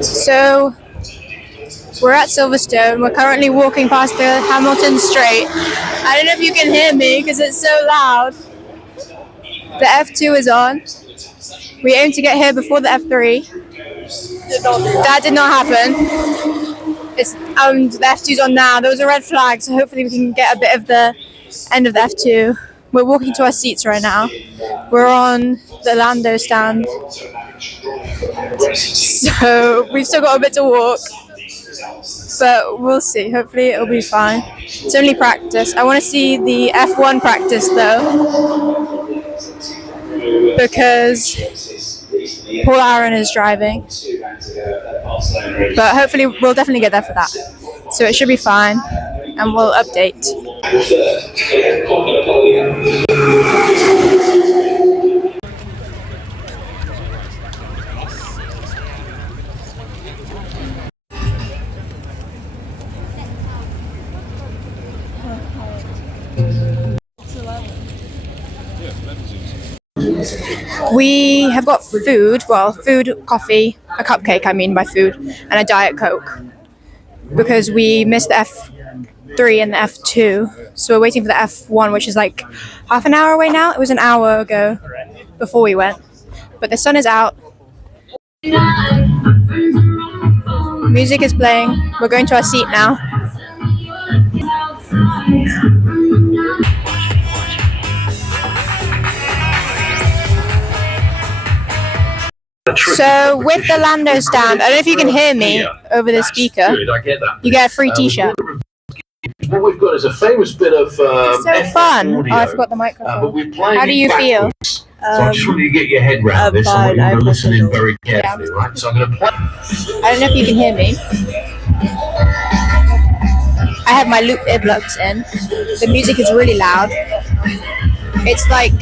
So we're at Silverstone. We're currently walking past the Hamilton Straight. I don't know if you can hear me because it's so loud. The F2 is on. We aim to get here before the F3. That did not happen. The F2's on now. There was a red flag, so hopefully we can get a bit of the end of the F2. We're walking to our seats right now. We're on the Lando stand. So we've still got a bit to walk. But we'll see. Hopefully it'll be fine. It's only practice. I want to see the F1 practice though, because Paul Aaron is driving. But hopefully we'll definitely get there for that. So it should be fine, and we'll update. We have got food, coffee, a cupcake, I mean by food, and a Diet Coke, because we missed the F3 and the F2, so we're waiting for the F1, which is like half an hour away now. It was an hour ago before we went, but the sun is out. Music is playing. We're going to our seat now. So with the Lando stand, I don't know if you can hear me over the speaker. You get a free T-shirt. What we've got is a famous bit of it's so fun. Audio, I forgot the microphone. How do you feel? So I just want you to get your head around this. I want you to listen in very carefully, right? So I'm going to play. I don't know if you can hear me. I have my loop earplugs in. The music is really loud. It's like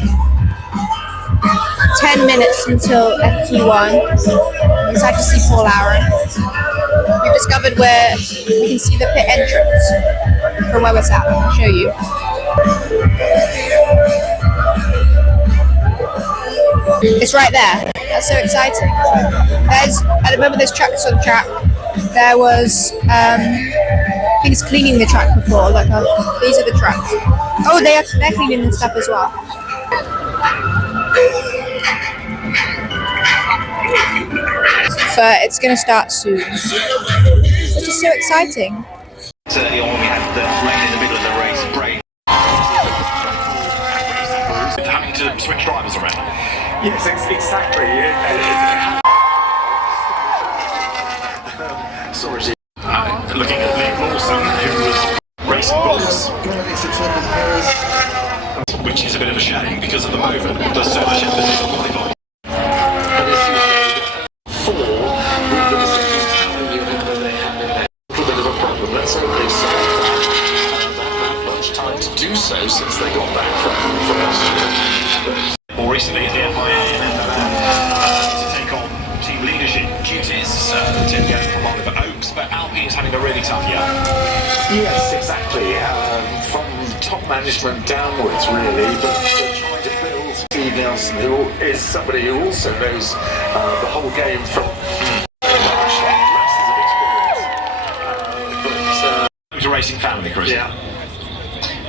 10 minutes until FP1. I'm excited to see Paul Aaron. We've discovered where we can see the pit entrance from where we're sat. I'll show you. It's right there. That's so exciting. At the moment there's tracks on the track. There was, I think it's cleaning the track before. Like, these are the tracks. Oh, they're cleaning the stuff as well. But it's going to start soon, which is so exciting. Early on, we had the rain in the middle of the race. Great. Having to switch drivers around. Yes, exactly. Sorry. Looking at Liam Lawson, who was racing bulls, which is a bit of a shame because at the moment there's so much emphasis on qualifying. Do so since they got back from Australia. More recently at the FIA and to take on team leadership duties, Tim going from Oliver Oaks, but Alpine is having a really tough year. Yes, exactly. From top management downwards, really, but they're trying to build Steve Nelson, who is somebody who also knows the whole game from masses of experience. It's a racing family, Chris.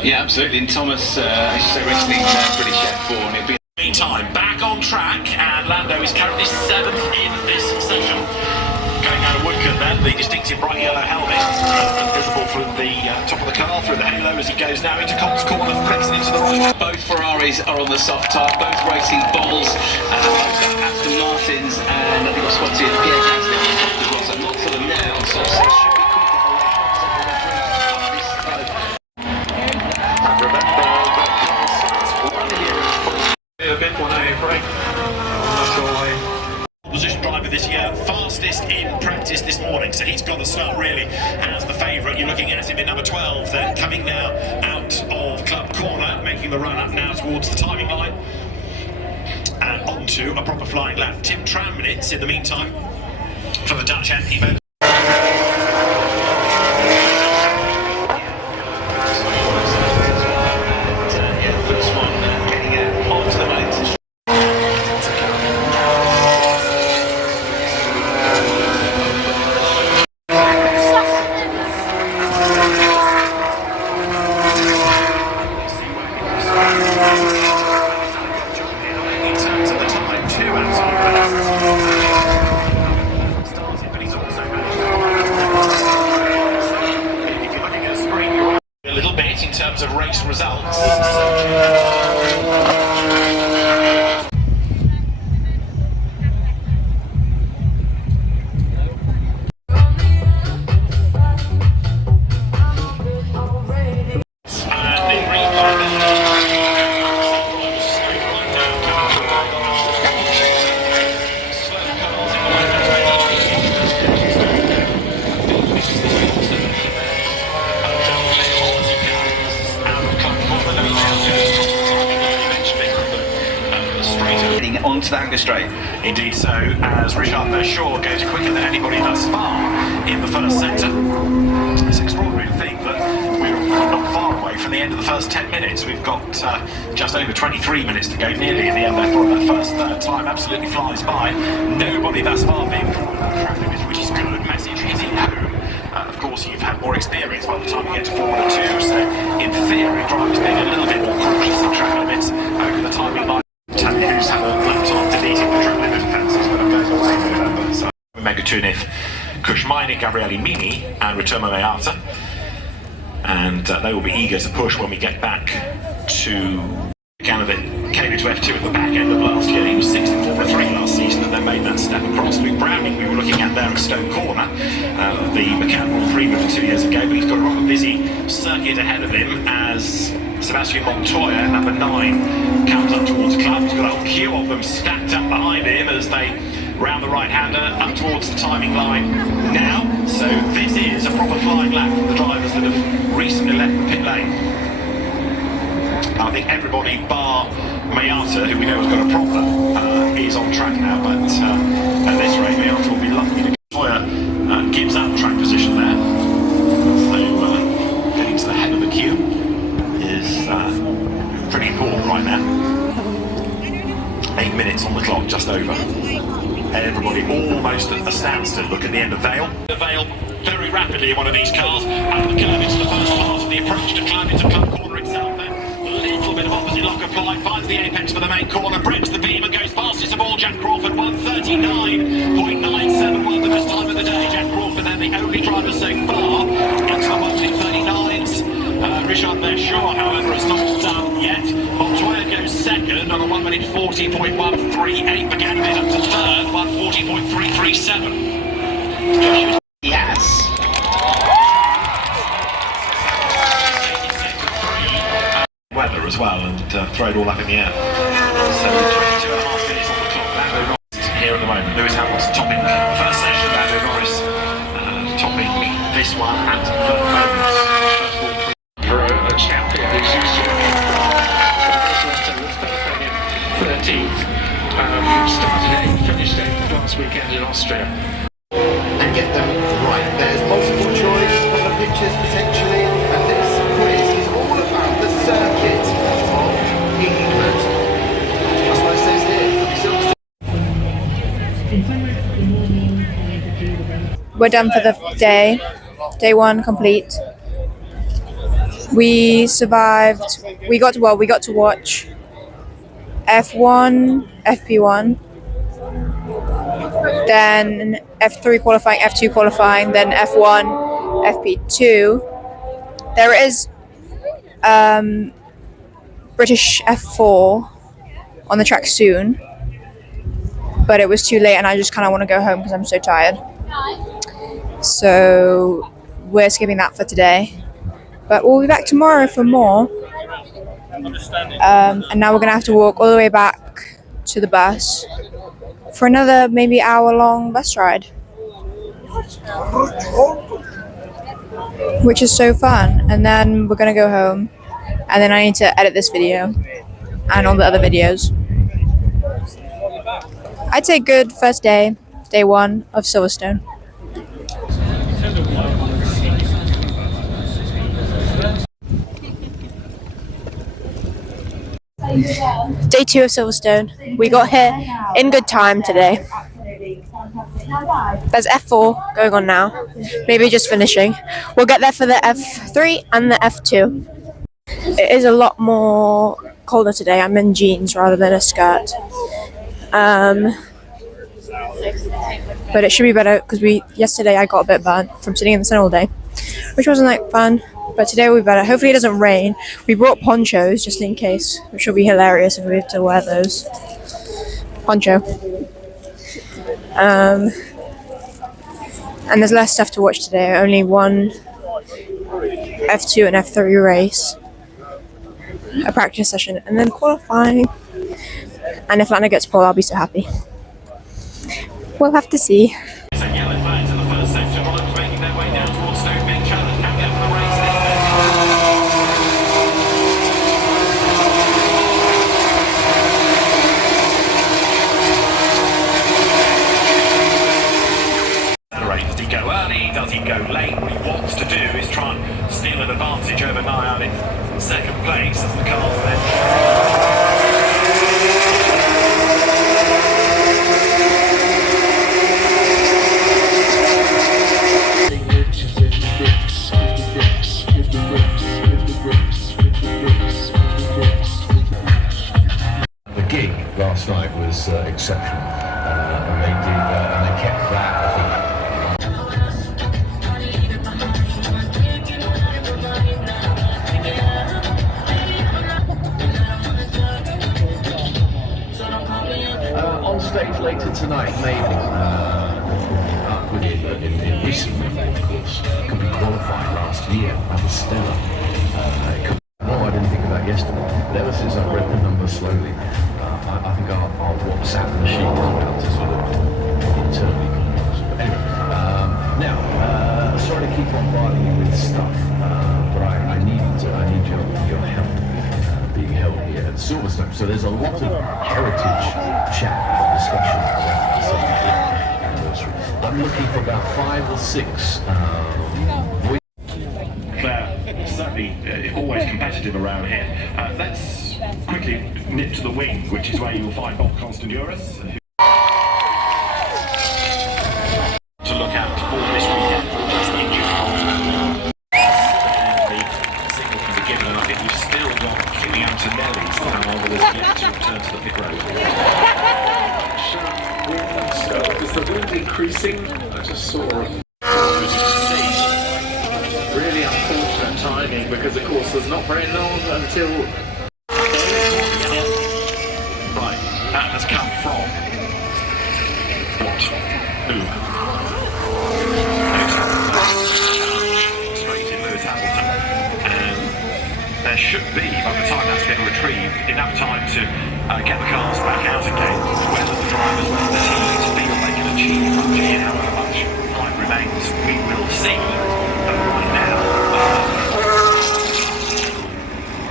Yeah, absolutely. And Thomas, as you say, recently British F4, and it'll be. Meantime, back on track, and Lando is currently 7th in this session. Going out of Woodcote then, the distinctive bright yellow helmet, visible from the top of the car through the halo as he goes now into Cobb's corner, flexing into the right. Both Ferraris are on the soft tyre, both racing balls, Aston Martins, and I think I've spotted Pierre Gasly as well, so lots of them now. So it should be Position driver this year, fastest in practice this morning, so he's got the start really as the favourite. You're looking at him in number 12 then, coming now out of Club Corner, making the run up now towards the timing line and onto a proper flying lap. Tim Tramnitz in the meantime for the Dutch anti-vote. of race results. Onto the Hanger Straight. Indeed so, as Richard Verschoor goes quicker than anybody thus far in the first sector. It's an extraordinary thing that we're not far away from the end of the first 10 minutes. We've got just over 23 minutes to go, nearly at the end therefore of that first third. Time absolutely flies by. Nobody thus far being drawn on track limits, which is good. Message hitting home. Of course, you've had more experience by the time you get to Formula 2, so in theory, drivers being a little bit more cautious on track limits over the timing line. Tell you who's had a laptop deleting the track limit offences, but I'm going to wait for that. But Megatunif, Kushmaini, Gabriele Mini, and Ritomo Meata, and they will be eager to push when we get back to Gallivant. Came into F2 at the back end of last year. He was 6th in Formula 3 last season and then made that step across. Luke Browning, we were looking at there at Stone Corner, the McCann Grand Prix winner 2 years ago, but he's got a rather busy circuit ahead of him as Sebastian Montoya, number 9, comes up towards the club. He's got a whole queue of them stacked up behind him as they round the right-hander up towards the timing line now. So this is a proper flying lap for the drivers that have recently left the pit lane. I think everybody bar Mayata, who we know has got a problem, is on track now, but at this rate Mayata will be lucky to Montoya gives up track position there. So getting to the head of the queue is pretty important right now. 8 minutes on the clock, just over. Everybody almost at a standstill. Look at the end of Vale. The Vale very rapidly in one of these cars. Out of the curve into the first part of the approach to Club. It's a Club corner itself then. A little bit of opposite lock applied. Finds the apex for the main corner. Breaks the beam and goes fastest of all. Jack Crawford 1:39.971, the best time of the day. Jack Crawford then the only driver so far into the 1:39s. Richard Verschoor, however, has not done yet. Montoya goes second on a 1:40.138. Began up to third, 1:40.337. Yes. Weather as well, and throw it all up in the air. So 22.5 minutes on the clock. Lando Norris here at the moment. Lewis Hamilton topping first session. Lando Norris topping this one at the moment. For a champion who's used to it. 13th. Started 8th, finished 8th last weekend in Austria. And get them right. There's multiple choice on the pictures potentially, and this quiz is all about the circuit of England. That's what it says here. We're done for the day. Day 1 complete. We survived. We got to watch F1, FP1, then F3 qualifying, F2 qualifying, then F1, FP2. There is British F4 on the track soon, but it was too late and I just kind of want to go home because I'm so tired. So we're skipping that for today, but we'll be back tomorrow for more. And now we're going to have to walk all the way back to the bus for another maybe hour-long bus ride, which is so fun. And then we're going to go home, and then I need to edit this video and all the other videos. I'd say good first day, day 1 of Silverstone. Day 2 of Silverstone. We got here in good time today. There's F4 going on now. Maybe just finishing. We'll get there for the F3 and the F2. It is a lot more colder today. I'm in jeans rather than a skirt. But it should be better because yesterday I got a bit burnt from sitting in the sun all day. which wasn't like fun. But today will be better. Hopefully it doesn't rain. We brought ponchos just in case, which will be hilarious if we have to wear those. Poncho. And there's less stuff to watch today. Only one F2 and F3 race, a practice session, and then qualifying. And if Lana gets pole, I'll be so happy. We'll have to see. So yellow flags in the first section. Rollins making their way down towards Stoke, being challenged. Can't get for the race. Does he go early? Does he go late? What he wants to do is try and steal an advantage over Niall in second place as the cars then. The gig last night was exceptional, and they kept that. I think. On stage later tonight, maybe. In recent memory, of course, could be qualified last year. That was stellar. I didn't think of that yesterday. But ever since I've read the numbers slowly, I think our WhatsApp machine is about to sort of internally compose. But anyway, now, sorry to keep bombarding you with stuff, but I need your help being held here at Silverstone. So there's a lot of heritage chat and discussion around the 75th anniversary. I'm looking for about 5 or 6 Certainly always competitive around here. Let's quickly nip to the wing, which is where you will find Bob Constanduris. To look out for this weekend. The signal can be given, and I think you've still got Kimi Antonelli's now that has yet to return to the pit road. Is the wind increasing? I just saw really unfortunate timing because of course there's not very long until Right, that has come from what? Who? Straight in Lewis Hamilton. And there should be, by the time that's been retrieved, enough time to get the cars back out again. Whether the drivers, whether the teams feel they can achieve from here, however much time remains, we will see. But right now,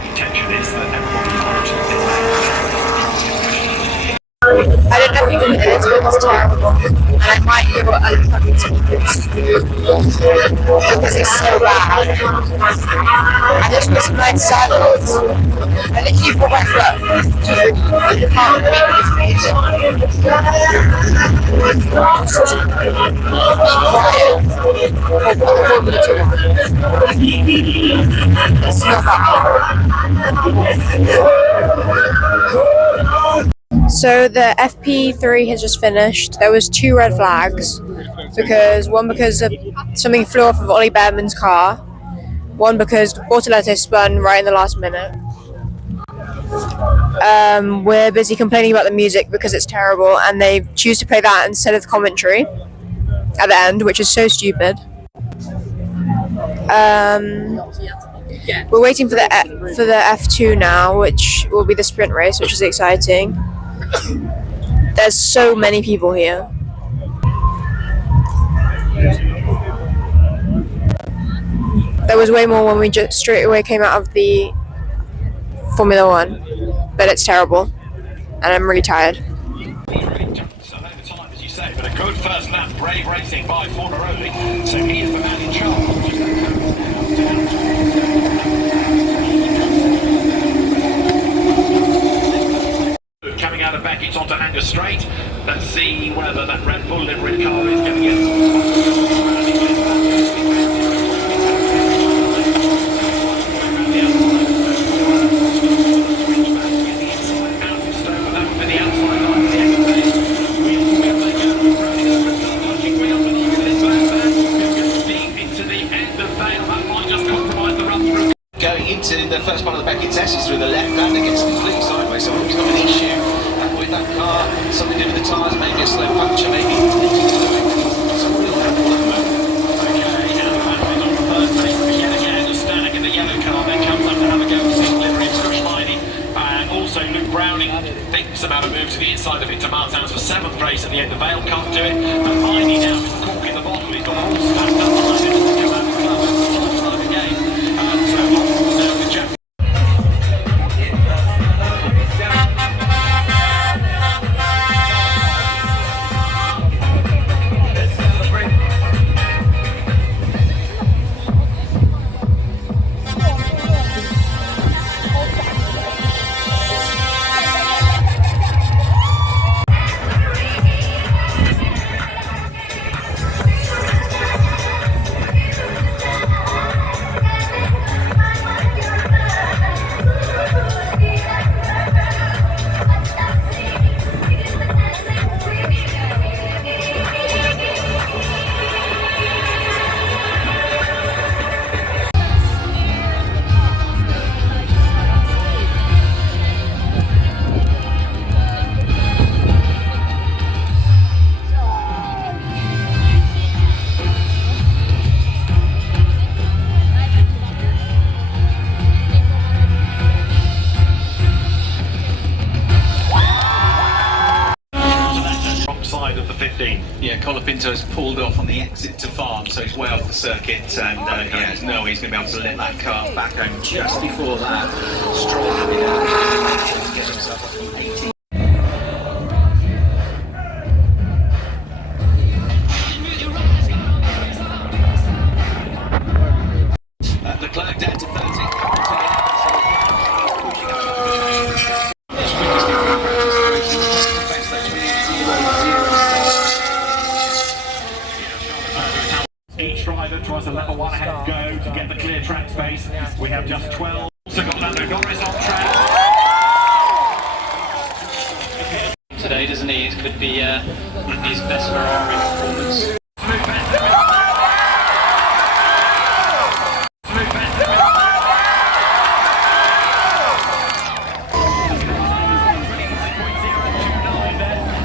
intention is that everybody origins in there. I don't know if you can hear it, but it's terrible. And I might hear what other fucking speakers because it's so bad. I just miss my silence. I literally put my foot. I can't read this page. It's not bad. So the FP3 has just finished. There was 2 red flags because something flew off of Ollie Behrman's car, one because Bortoleto spun right in the last minute. We're busy complaining about the music because it's terrible, and they choose to play that instead of the commentary at the end, which is so stupid. We're waiting for the F2 now, which will be the sprint race, which is exciting. There's so many people here. There was way more when we just straight away came out of the Formula 1, but it's terrible, and I'm really tired. So over time, as you say, but a good first lap, brave racing by Fornaroli. So he is the man in charge. Coming out of Beckett's onto Hanger Straight. Let's see whether that Red Bull livery car is going to get. Deep into the end of Vale. into the first part of the Beckett test. He's through the left hand, it gets completely sideways. So he's got an issue with that car. Something to do with the tyres, maybe a slow puncture, maybe leaking fluid. So we'll have all of them. Okay, and the battle is on the third place yet again. Stanek in the yellow car then comes up to have a go to see Livery and Scotch Liney. And also Luke Browning thinks about a move to the inside of it to Martins for 7th race at the end. The Vale can't do it. And Liney now is the cork in the bottle. He's got all stacked up behind him to come out of the club and start again. So Lawrence now the champion. Side of the 15. Yeah, Colapinto's pulled off on the exit to farm, so he's way off the circuit, and yeah, there's no way he's going to be able to let that car back home just before that. Stroll coming out to get himself up to 18. Leclerc down to 30. Each driver tries to let the one ahead go to get the clear track space. We have just 12. Also got Lando Norris on track. Today, doesn't he? It could be his best Ferrari performance.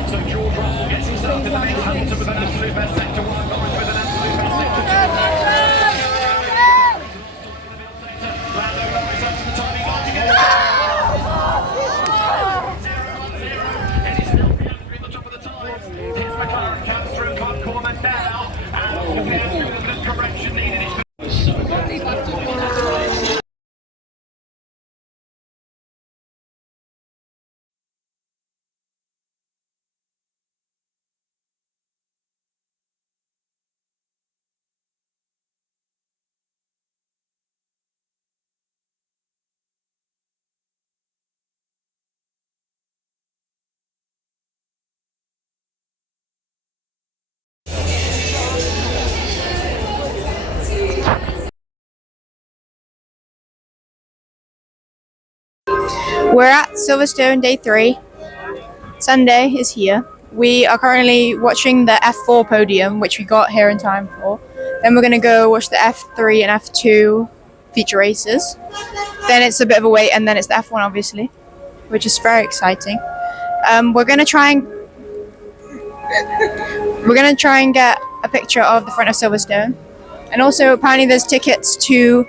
So George Russell gets himself in the mix. Hamilton with an absolute best sector one. Norris with an absolute best sector two. Lando Norris up to the timing line to get it. It is still Piastri at the top of the times. Here's McLaren, comes through, can't call them down. And Piastri with a bit of correction needed. We're at Silverstone day 3. Sunday is here. We are currently watching the F4 podium, which we got here in time for. Then we're going to go watch the F3 and F2 feature races. Then it's a bit of a wait, and then it's the F1 obviously, which is very exciting. We're going to try and get a picture of the front of Silverstone. And also apparently there's tickets to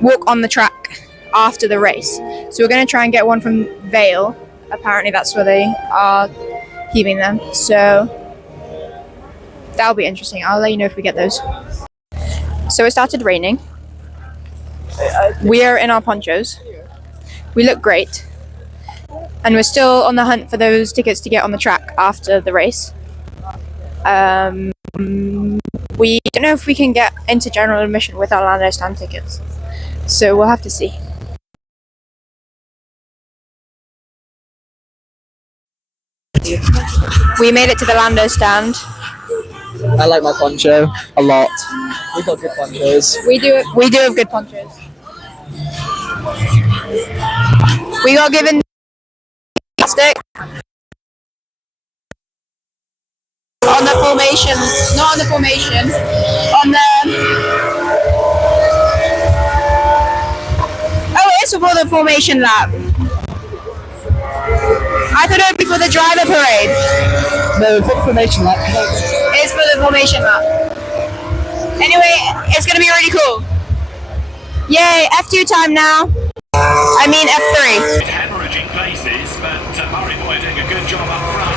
walk on the track after the race. So we're going to try and get one from Vale. Apparently that's where they are keeping them. So that'll be interesting. I'll let you know if we get those. So it started raining. We are in our ponchos. We look great. And we're still on the hunt for those tickets to get on the track after the race. We don't know if we can get into general admission with our Lando stand tickets. So we'll have to see. We made it to the Lando stand. I like my poncho a lot. We've got good ponchos. We do have good ponchos. We got given stick on the formation, not on the formation, on the before the formation lap. I thought it would be for the driver parade. No, for the formation lap. It's for the formation lap. Anyway, it's going to be really cool. Yay, F2 time now. I mean F3. Hemorrhaging places, but Murray Boy doing a good job up front.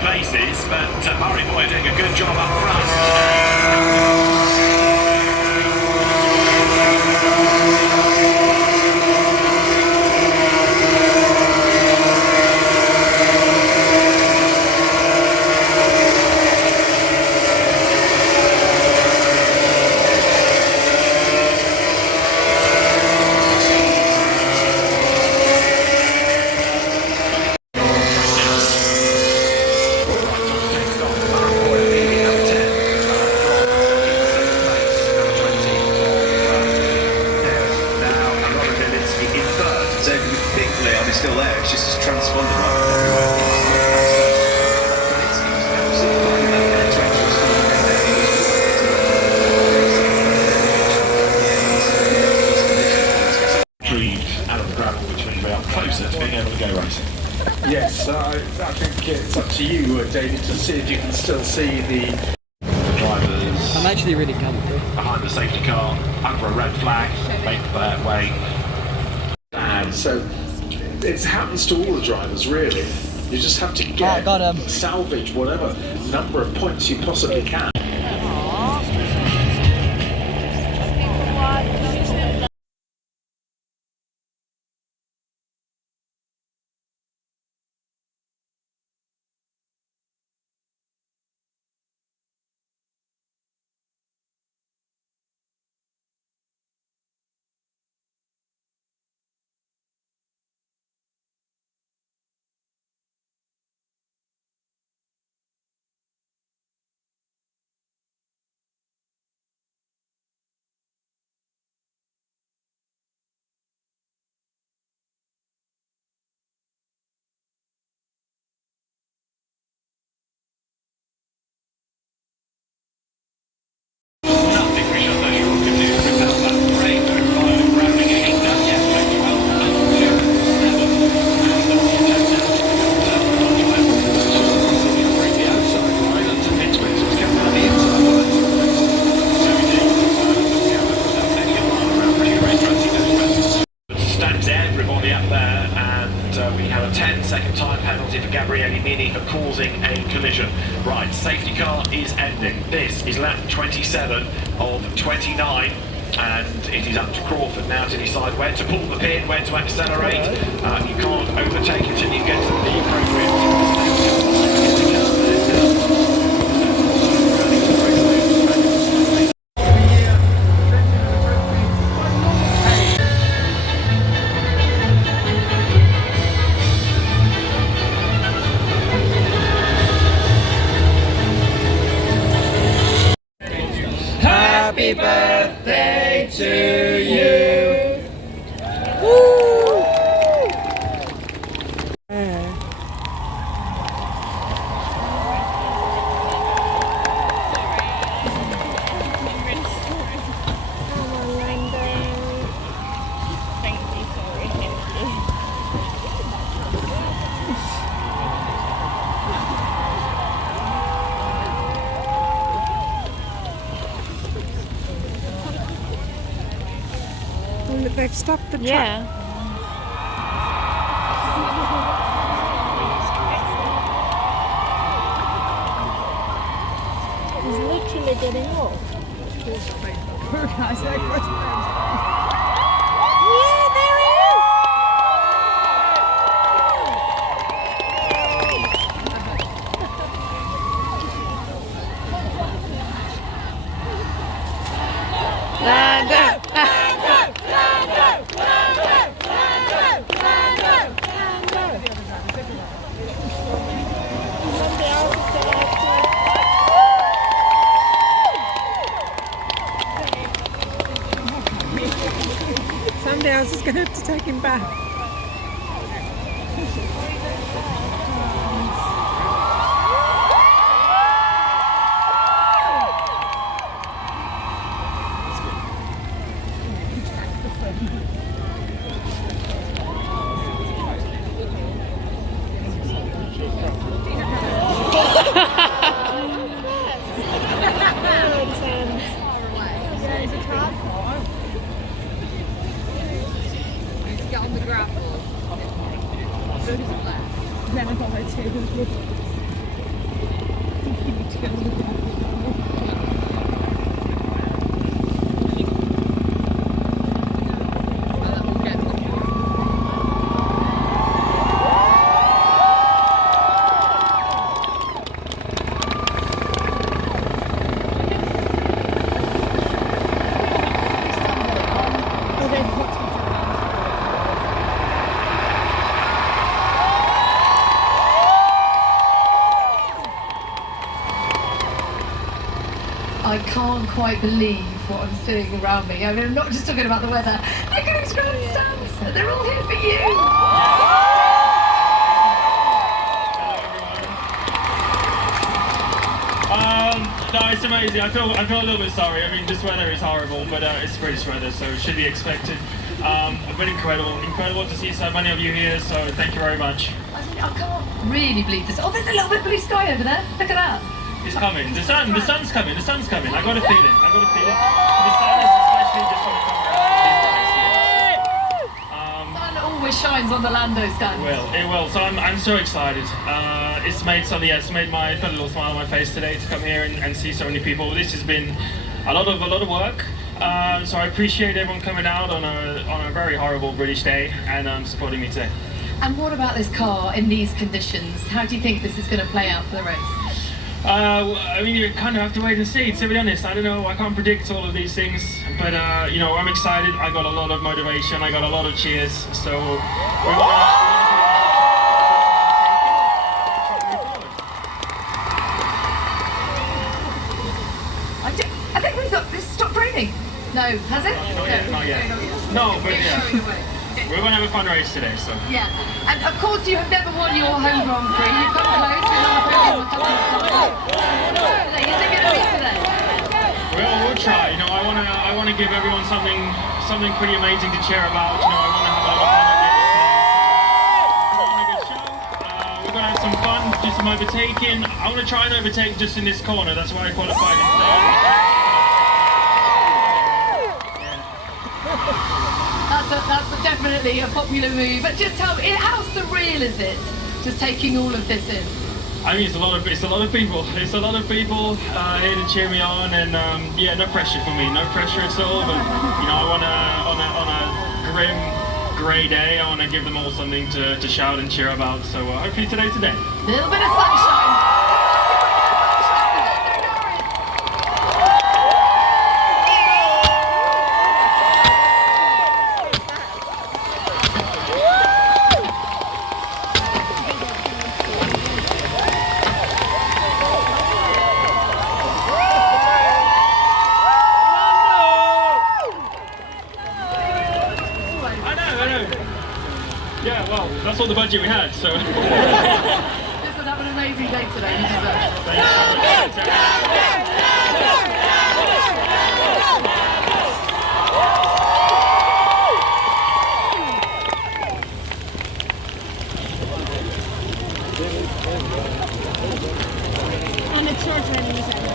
Places, but Murray Boy doing a good job up front. Still there, it's just transponded right everywhere. It's absolutely Retrieved out of the gravel, which means we are closer to being able to go racing. Yes, I think it's up to you, David, to see if you can still see the Drivers I'm actually really comfy. behind the safety car, under a red flag, make their way. And so it happens to all the drivers, really. You just have to get salvage whatever number of points you possibly can. for causing a collision. Right, safety car is ending. This is lap 27 of 29. And it is up to Crawford now to decide where to pull the pin, where to accelerate. You can't overtake until you get to the appropriate. Happy birthday to you. They've stopped the truck. Yeah. He's literally getting off. Yeah, there he is! Lando! Lando! Lando! Lando! looking back. I can't quite believe what I'm seeing around me. I mean, I'm not just talking about the weather. Look at those grandstands. They're all here for you. No, it's amazing. I feel a little bit sorry. I mean, this weather is horrible, but it's British weather, so it should be expected. But incredible to see so many of you here. So thank you very much. I mean, I can't really believe this. Oh, there's a little bit of blue sky over there. Look at that. It's coming. The sun's coming. I got a feeling. The sun is especially just going to come around these days here. The sun always shines on the Lando stand. It will. So I'm so excited. It's made my put a little smile on my face today to come here and see so many people. This has been a lot of work. So I appreciate everyone coming out on a very horrible British day and supporting me today. And what about this car in these conditions? How do you think this is going to play out for the race? I mean, you kind of have to wait and see, to be honest. I don't know, I can't predict all of these things, but you know, I'm excited. I got a lot of motivation, I got a lot of cheers, so we're gonna I think we've got this. Stopped raining. No, has it? Not yet. No, but yeah. We're going to have a fun race today, so. Yeah, and of course you have never won your home Grand Prix. You've come close, you're on the podium a couple of times. Today, is it going to be today? We'll try. You know, I want to give everyone something pretty amazing to cheer about. You know, I want to have a lot of fun at the end of today. So we're on a good show. We're going to have some fun, do some overtaking. I want to try and overtake just in this corner. That's why I qualified in today. That's definitely a popular move. But just tell me, how surreal is it, just taking all of this in? I mean, it's a lot of people. It's a lot of people here to cheer me on, and yeah, no pressure for me, no pressure at all. But you know, on a grim, grey day, I want to give them all something to shout and cheer about. So hopefully today's the day. A little bit of sunshine. Yeah, well, that's all the budget we had, so. Listen, have an amazing day today. You deserve it. Thanks so much. And it's your turn in a second.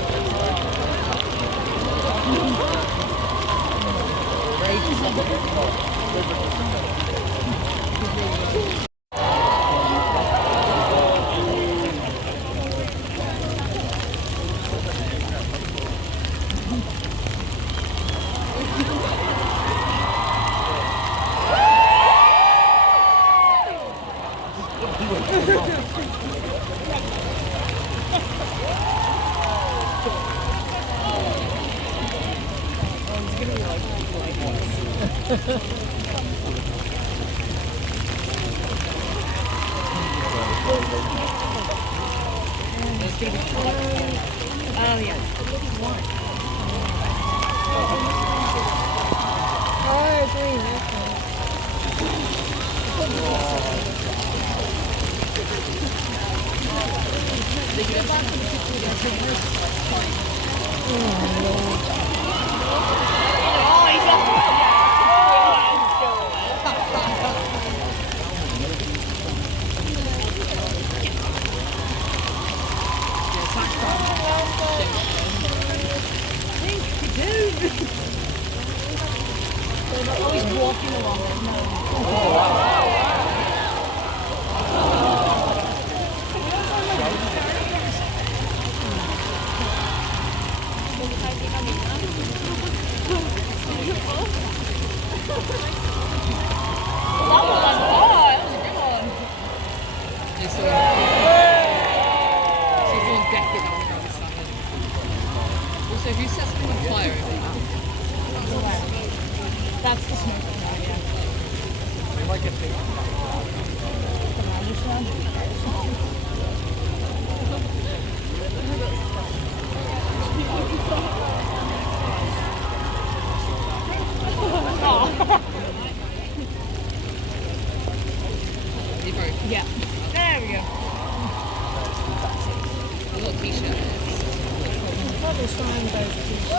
Oh yeah. Oh, green. Okay. Also, who set something on fire over there? That's the smoke one, yeah. We might get big. Yeah. There we go. A little t-shirt. Probably sign those t-shirts.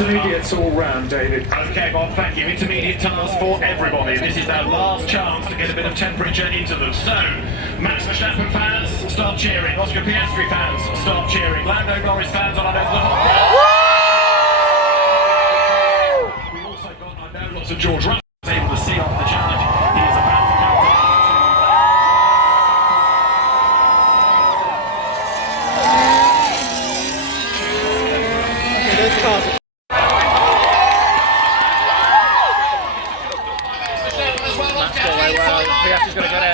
Intermediates all round, David. Okay, Bob, thank you. Intermediate tunnels for everybody. This is their last chance to get a bit of temperature into them. So, Max Verstappen fans, start cheering. Oscar Piastri fans, start cheering. Lando Norris fans on our We've also got, I know, lots of George Russell able to see off the challenge. He is about to come Okay, those cars are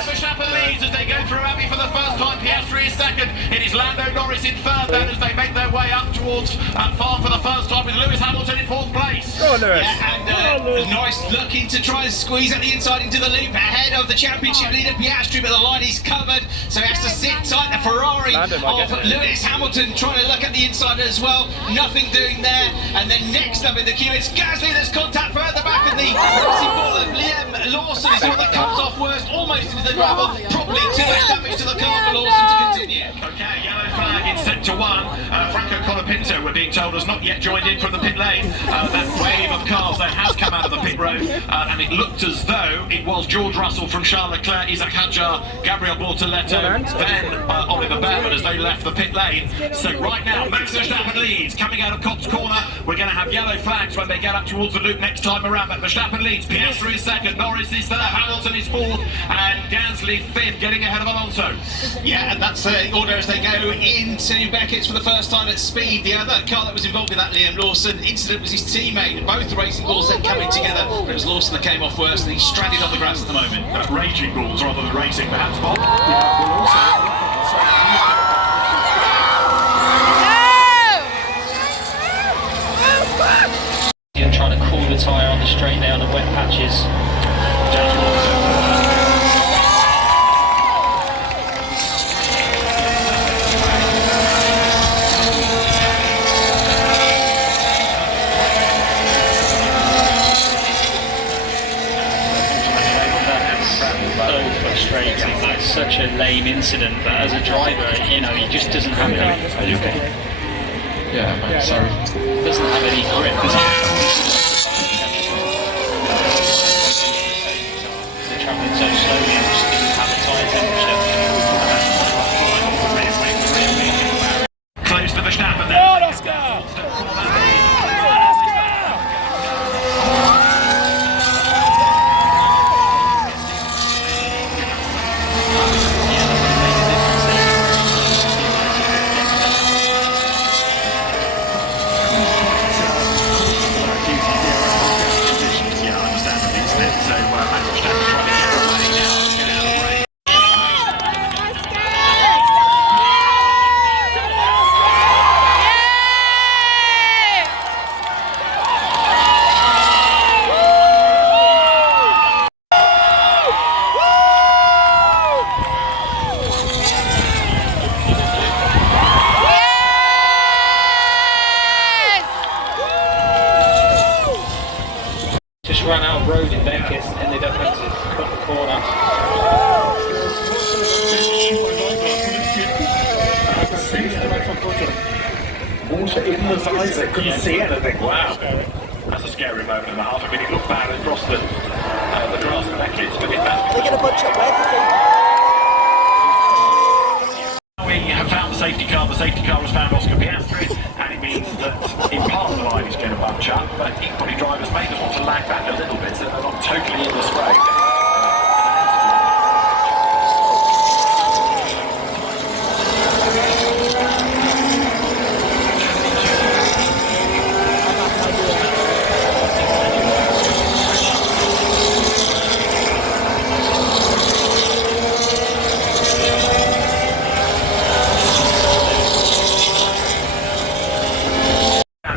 Verstappen leads as they go through Abbey for the first time. Piastri is second. It is Lando Norris in third then as they make their way up towards farm for the first time with Lewis Hamilton in fourth place. Go on, Lewis. Yeah, and Norris looking to try and squeeze at the inside into the loop ahead of the championship leader Piastri, but the line is covered, so he has to sit tight. The Ferrari of Lewis Hamilton trying to look at the inside as well. Nothing doing there. And then next up in the queue, it's Gasly. There's contact further back, and the racing ball of Liam Lawson is the one that comes off worst, almost into the gravel. Probably too much damage to the car for Lawson to continue. Okay, yellow flag in sector one. Franco Colapinto Pinto, we're being told, has not yet joined in from the pit lane. That wave of cars that has come out of the pit road, and it looked as though it was George Russell from Charles Leclerc, Isaac Hadjar, Gabriel Bortoletto, then Oliver Behrman as they left the pit lane. So right now, Max Verstappen leads, coming out of Cops Corner. We're going to have yellow flags when they get up towards the loop next time around, but Verstappen leads, Piastri is second, Norris is third, Hamilton is fourth, and Gasly fifth, getting ahead of Alonso. Yeah, and that's the order as they go into Beckett's for the first time at speed. The other car that was involved in that Liam Lawson incident was his teammate. Both racing balls then coming together, but it was Lawson that came off worse, and he's stranded on the grass at the moment. Raging balls rather than racing, perhaps, Bob. Yeah, we'll also... And trying to cool the tyre on the straight there on the wet patches. It's such a lame incident, but as a driver, you know, he just doesn't have any. Are you okay? Yeah, mate, sorry. Doesn't have any grip. They're travelling so slowly and just didn't have a tyre temperature. Close to Verstappen there. Ran out of road in Beckett and ended up having to cut the corner. Water in the visor, couldn't see anything. Wow. That's a scary moment and a half. I mean, it looked bad across the grass of Beckett, but it does. They're going to bunch up We have found the safety car. The safety car has found Oscar Piastri, and it means that in part of the line he's going to bunch up, but equally drivers may just want to lag back a little bit so they're not totally in the spray.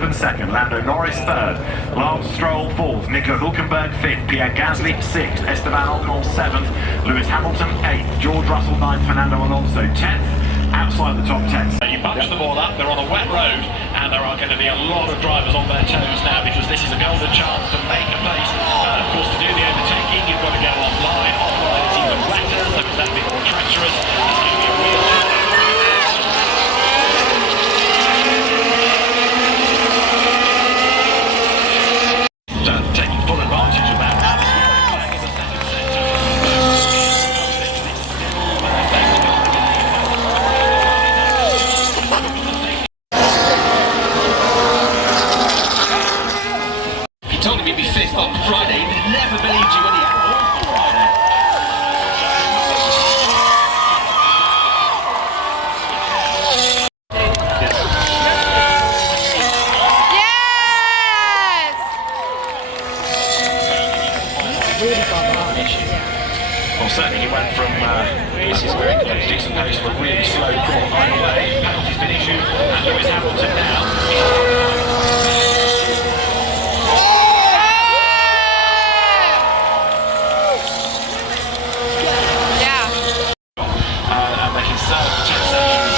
Second, Lando Norris third, Lance Stroll fourth, Nico Hülkenberg fifth, Pierre Gasly sixth, Esteban Ocon seventh, Lewis Hamilton eighth, George Russell ninth, Fernando Alonso 10th, outside the top 10. So you bunch them all up, they're on a wet road, and there are going to be a lot of drivers on their toes now because this is a golden chance to make a place. Of course, to do the overtaking, you've got to go offline. Offline it's even wetter, so it's that bit more treacherous. It's going to be a real taking full advantage of that. He told him he'd be fifth on Friday. He never believed you when he had an awful Friday. Well, certainly he went from decent pace to a really slow crawl. Either way, penalty's been issued, and Lewis Hamilton now and they can serve 10 seconds.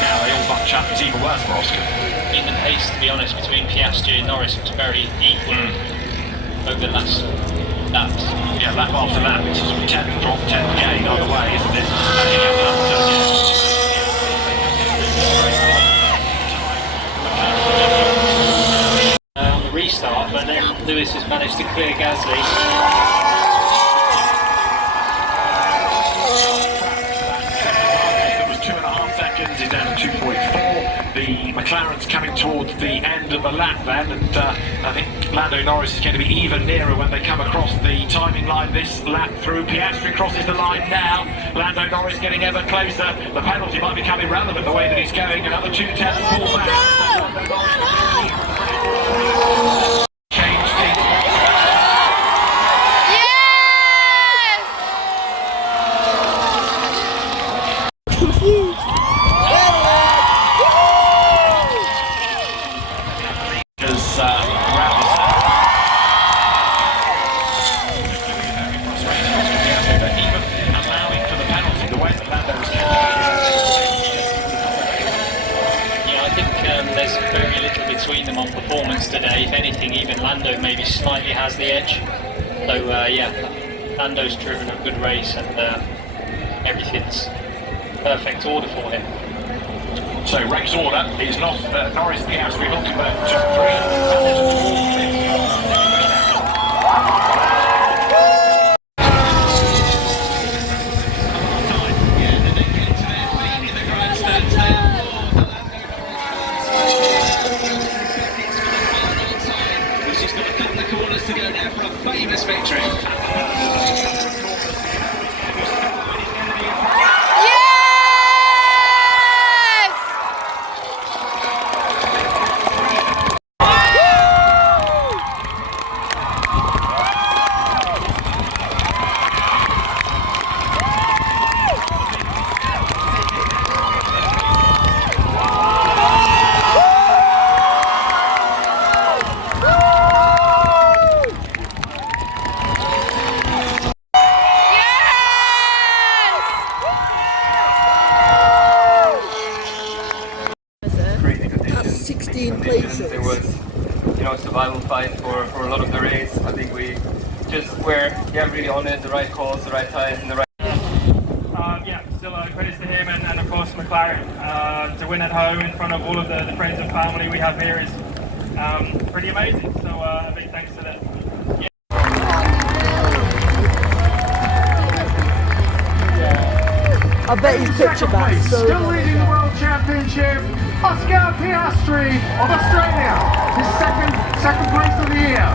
Now they all bunch up. It's even worse for Oscar. Even pace, to be honest, between Piastri and Norris was very equal over the last laps. Yeah, lap after lap, it's a sort of 10th drop, 10th gain either way. Lewis has managed to clear Gasly. That was 2.5 seconds, he's down to 2.4. The McLaren's coming towards the end of the lap then, and I think Lando Norris is going to be even nearer when they come across the timing line this lap through. Piastri crosses the line now. Lando Norris getting ever closer. The penalty might become irrelevant the way that he's going. Another 2 tenths pull back. Changed it. There's very little between them on performance today. If anything, even Lando maybe slightly has the edge. So yeah, Lando's driven a good race and everything's perfect order for him. So race order is not Norris, Piastri, Hulkenberg, 2-3. Famous victory. There was, survival fight for a lot of the race. I think we just were, really on it, the right calls, the right times, and the right. Still credits to him and of course McLaren. To win at home in front of all of the friends and family we have here is pretty amazing. So a big thanks to them. I bet he's picture back. Still leading the World Championship, Oscar Piastri of Australia, his second place of the year.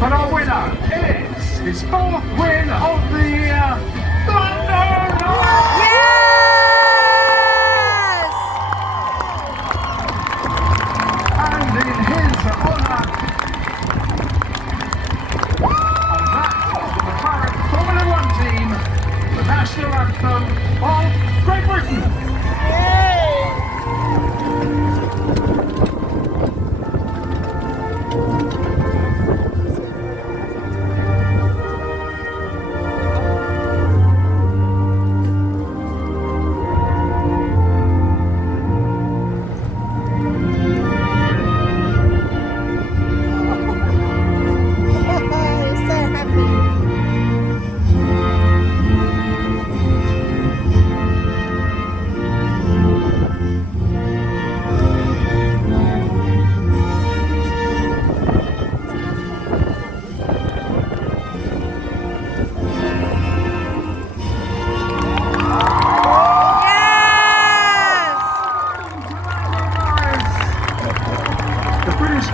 But our winner is his 4th win of the year, Lando Norris! And in his honour, on that of the McLaren Formula 1 team, the national anthem of Great Britain.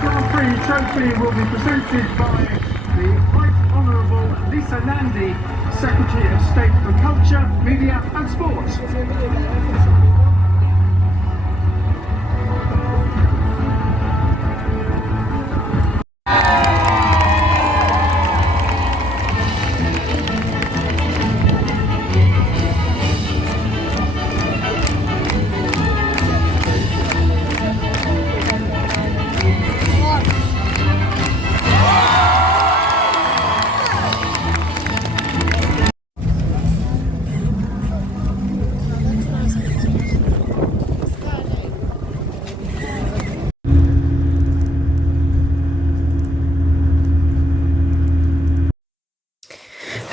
Grand Prix trophy will be presented by the Right Honourable Lisa Nandy, Secretary of State for Culture, Media and Sport.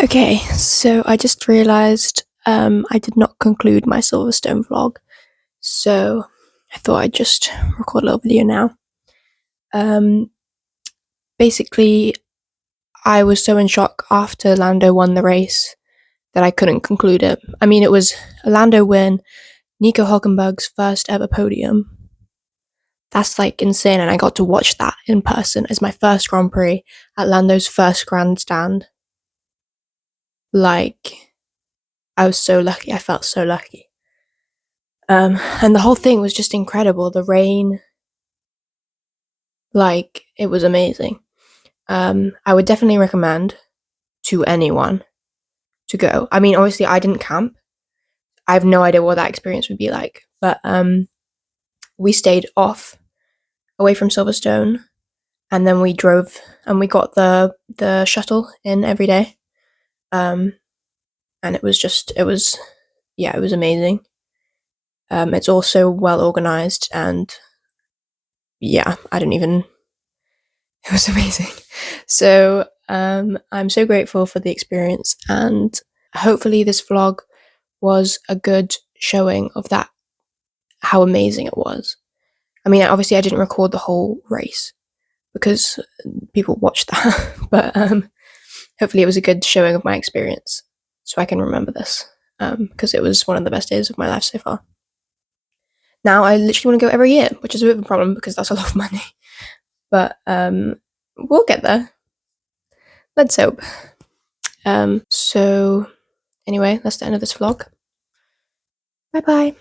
Okay, so I just realised I did not conclude my Silverstone vlog, so I thought I'd just record a little video now. Basically, I was so in shock after Lando won the race that I couldn't conclude it. I mean, it was a Lando win, Nico Hulkenberg's first ever podium. That's like insane, and I got to watch that in person as my first Grand Prix at Lando's first grandstand. Like, I was so lucky. I felt so lucky. And the whole thing was just incredible. The rain, like, it was amazing. I would definitely recommend to anyone to go. I mean, obviously, I didn't camp. I have no idea what that experience would be like, but we stayed off away from Silverstone, and then we drove and we got the shuttle in every day. And it was amazing. It's also well organized, and yeah, it was amazing. So I'm so grateful for the experience, and hopefully this vlog was a good showing of that, how amazing it was. I mean, obviously I didn't record the whole race because people watched that, but hopefully it was a good showing of my experience so I can remember this, because it was one of the best days of my life so far. Now I literally want to go every year, which is a bit of a problem because that's a lot of money, but we'll get there. Let's hope. So anyway, that's the end of this vlog. Bye bye.